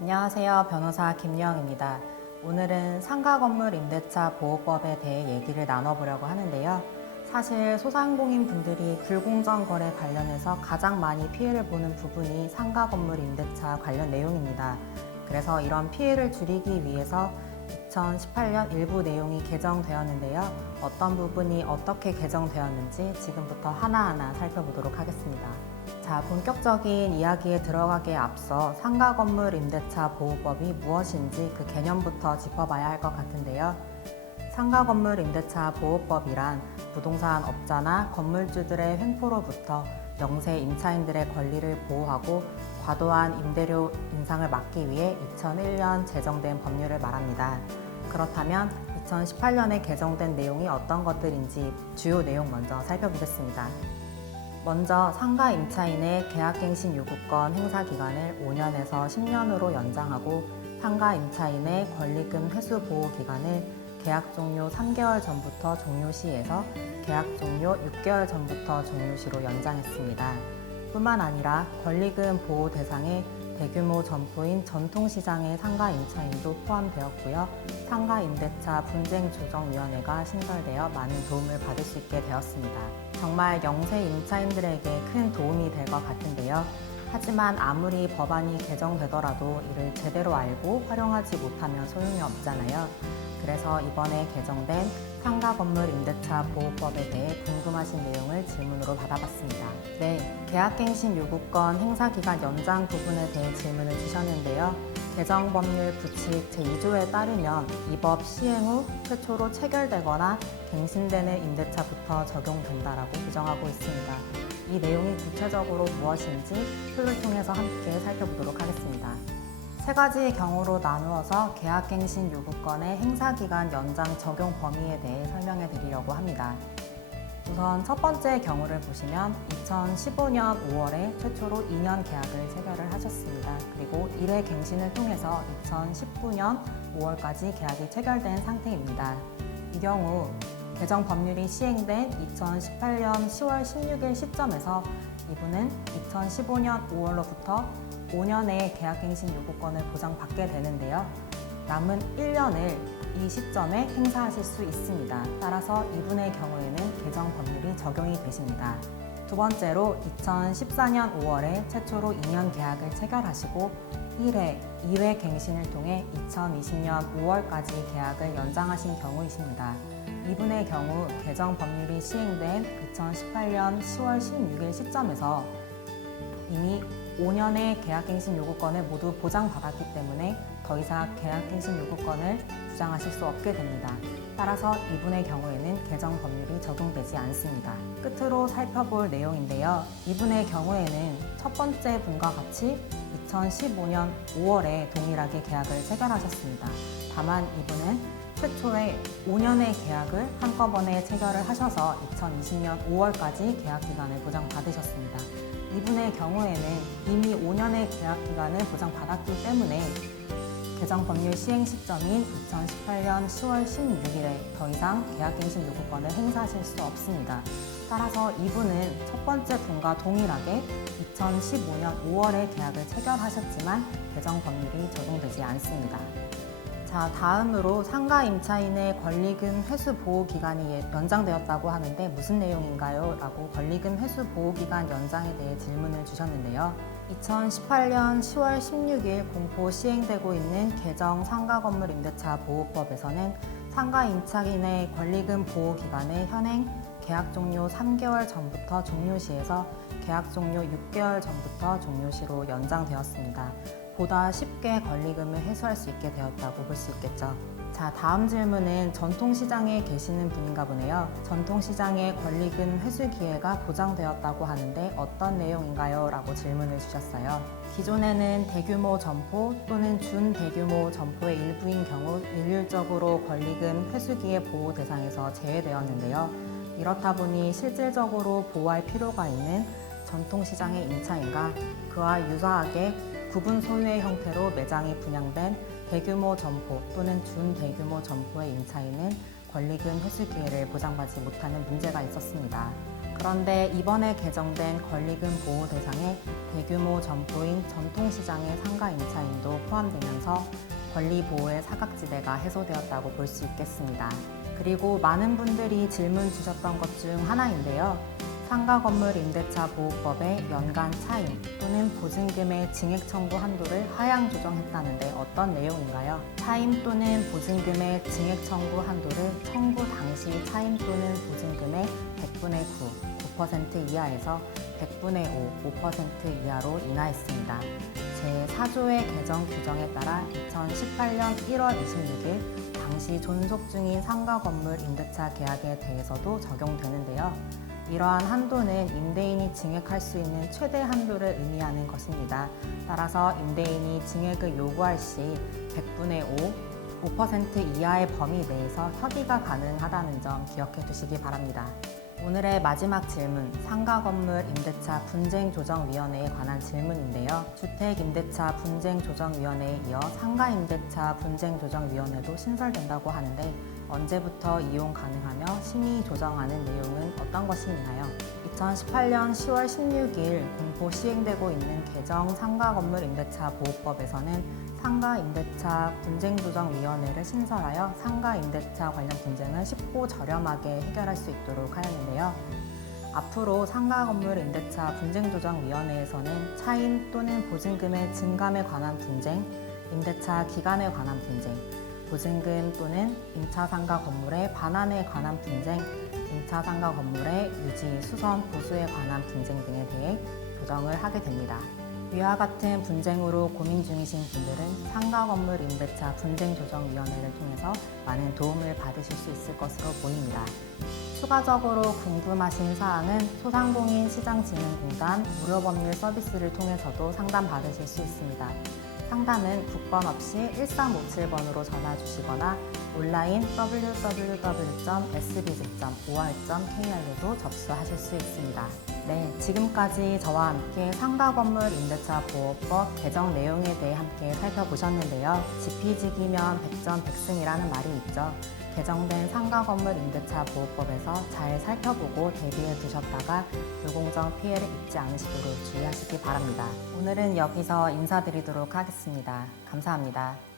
안녕하세요. 변호사 김여영입니다. 오늘은 상가건물 임대차 보호법에 대해 얘기를 나눠보려고 하는데요. 사실 소상공인 분들이 불공정 거래 관련해서 가장 많이 피해를 보는 부분이 상가건물 임대차 관련 내용입니다. 그래서 이런 피해를 줄이기 위해서 2018년 일부 내용이 개정되었는데요. 어떤 부분이 어떻게 개정되었는지 지금부터 하나하나 살펴보도록 하겠습니다. 자, 본격적인 이야기에 들어가기에 앞서 상가건물 임대차 보호법이 무엇인지 그 개념부터 짚어봐야 할 것 같은데요. 상가건물 임대차 보호법이란 부동산 업자나 건물주들의 횡포로부터 영세 임차인들의 권리를 보호하고 과도한 임대료 인상을 막기 위해 2001년 제정된 법률을 말합니다. 그렇다면 2018년에 개정된 내용이 어떤 것들인지 주요 내용 먼저 살펴보겠습니다. 먼저 상가 임차인의 계약갱신 요구권 행사 기간을 5년에서 10년으로 연장하고 상가 임차인의 권리금 회수 보호 기간을 계약 종료 3개월 전부터 종료 시에서 계약 종료 6개월 전부터 종료 시로 연장했습니다. 뿐만 아니라 권리금 보호 대상에 대규모 점포인 전통시장의 상가 임차인도 포함되었고요. 상가 임대차 분쟁조정위원회가 신설되어 많은 도움을 받을 수 있게 되었습니다. 정말 영세 임차인들에게 큰 도움이 될 것 같은데요. 하지만 아무리 법안이 개정되더라도 이를 제대로 알고 활용하지 못하면 소용이 없잖아요. 그래서 이번에 개정된 상가건물 임대차 보호법에 대해 궁금하신 내용을 질문으로 받아봤습니다. 네, 계약갱신 요구권 행사기간 연장 부분에 대해 질문을 주셨는데요. 개정법률 부칙 제2조에 따르면 이 법 시행 후 최초로 체결되거나 갱신되는 임대차부터 적용된다라고 규정하고 있습니다. 이 내용이 구체적으로 무엇인지 표를 통해서 함께 살펴보도록 하겠습니다. 세 가지의 경우로 나누어서 계약갱신 요구권의 행사기간 연장 적용 범위에 대해 설명해 드리려고 합니다. 우선 첫 번째 경우를 보시면 2015년 5월에 최초로 2년 계약을 체결을 하셨습니다. 그리고 1회 갱신을 통해서 2019년 5월까지 계약이 체결된 상태입니다. 이 경우 개정 법률이 시행된 2018년 10월 16일 시점에서 이분은 2015년 5월로부터 5년의 계약갱신 요구권을 보장받게 되는데요. 남은 1년을 이 시점에 행사하실 수 있습니다. 따라서 이분의 경우에는 개정 법률이 적용이 되십니다. 두 번째로 2014년 5월에 최초로 2년 계약을 체결하시고 1회, 2회 갱신을 통해 2020년 5월까지 계약을 연장하신 경우이십니다. 이분의 경우 개정 법률이 시행된 2018년 10월 16일 시점에서 이미 5년의 계약갱신 요구권을 모두 보장받았기 때문에 더 이상 계약갱신 요구권을 주장하실 수 없게 됩니다. 따라서 이분의 경우에는 개정 법률이 적용되지 않습니다. 끝으로 살펴볼 내용인데요. 이분의 경우에는 첫 번째 분과 같이 2015년 5월에 동일하게 계약을 체결하셨습니다. 다만 이분은 최초에 5년의 계약을 한꺼번에 체결을 하셔서 2020년 5월까지 계약 기간을 보장받으셨습니다. 이분의 경우에는 이미 5년의 계약 기간을 보장받았기 때문에 개정 법률 시행 시점인 2018년 10월 16일에 더 이상 계약갱신 요구권을 행사하실 수 없습니다. 따라서 이분은 첫 번째 분과 동일하게 2015년 5월에 계약을 체결하셨지만 개정 법률이 적용되지 않습니다. 자, 다음으로 상가 임차인의 권리금 회수 보호 기간이 연장되었다고 하는데 무슨 내용인가요? 라고 권리금 회수 보호 기간 연장에 대해 질문을 주셨는데요. 2018년 10월 16일 공포 시행되고 있는 개정 상가건물 임대차 보호법에서는 상가 임차인의 권리금 보호 기간을 현행 계약 종료 3개월 전부터 종료 시에서 계약 종료 6개월 전부터 종료 시로 연장되었습니다. 보다 쉽게 권리금을 회수할 수 있게 되었다고 볼 수 있겠죠. 자, 다음 질문은 전통시장에 계시는 분인가 보네요. 전통시장의 권리금 회수 기회가 보장되었다고 하는데 어떤 내용인가요? 라고 질문을 주셨어요. 기존에는 대규모 점포 또는 준대규모 점포의 일부인 경우 일률적으로 권리금 회수 기회 보호 대상에서 제외되었는데요. 이렇다 보니 실질적으로 보호할 필요가 있는 전통시장의 임차인과 그와 유사하게 구분 소유의 형태로 매장이 분양된 대규모 점포 또는 준대규모 점포의 임차인은 권리금 회수 기회를 보장받지 못하는 문제가 있었습니다. 그런데 이번에 개정된 권리금 보호 대상에 대규모 점포인 전통시장의 상가 임차인도 포함되면서 권리 보호의 사각지대가 해소되었다고 볼 수 있겠습니다. 그리고 많은 분들이 질문 주셨던 것 중 하나인데요. 상가 건물 임대차 보호법의 연간 차임 또는 보증금의 증액 청구 한도를 하향 조정했다는데 어떤 내용인가요? 차임 또는 보증금의 증액 청구 한도를 청구 당시 차임 또는 보증금의 100분의 9, 9% 이하에서 100분의 5, 5% 이하로 인하했습니다. 제4조의 개정 규정에 따라 2018년 1월 26일 당시 존속 중인 상가 건물 임대차 계약에 대해서도 적용되는데요. 이러한 한도는 임대인이 증액할 수 있는 최대 한도를 의미하는 것입니다. 따라서 임대인이 증액을 요구할 시 100분의 5, 5% 이하의 범위 내에서 협의가 가능하다는 점 기억해 두시기 바랍니다. 오늘의 마지막 질문, 상가 건물 임대차 분쟁조정위원회에 관한 질문인데요. 주택임대차 분쟁조정위원회에 이어 상가 임대차 분쟁조정위원회도 신설된다고 하는데 언제부터 이용 가능하며 심의 조정하는 내용은 어떤 것이 있나요? 2018년 10월 16일 공포 시행되고 있는 개정 상가 건물 임대차 보호법에서는 상가 임대차 분쟁조정위원회를 신설하여 상가 임대차 관련 분쟁을 쉽고 저렴하게 해결할 수 있도록 하였는데요. 앞으로 상가 건물 임대차 분쟁조정위원회에서는 차임 또는 보증금의 증감에 관한 분쟁, 임대차 기간에 관한 분쟁, 보증금 또는 임차 상가 건물의 반환에 관한 분쟁, 임차 상가 건물의 유지, 수선, 보수에 관한 분쟁 등에 대해 조정을 하게 됩니다. 위와 같은 분쟁으로 고민 중이신 분들은 상가 건물 임대차 분쟁조정위원회를 통해서 많은 도움을 받으실 수 있을 것으로 보입니다. 추가적으로 궁금하신 사항은 소상공인 시장진흥공단 무료법률 서비스를 통해서도 상담 받으실 수 있습니다. 상담은 국번 없이 1357번으로 전화 주시거나 온라인 www.sb직.or.kr로도 접수하실 수 있습니다. 네, 지금까지 저와 함께 상가 건물 임대차 보호법 개정 내용에 대해 함께 살펴보셨는데요. 지피지기면 백전백승이라는 말이 있죠. 개정된 상가 건물 임대차 보호법에서 잘 살펴보고 대비해 두셨다가 불공정 피해를 입지 않으시도록 주의하시기 바랍니다. 오늘은 여기서 인사드리도록 하겠습니다. 감사합니다.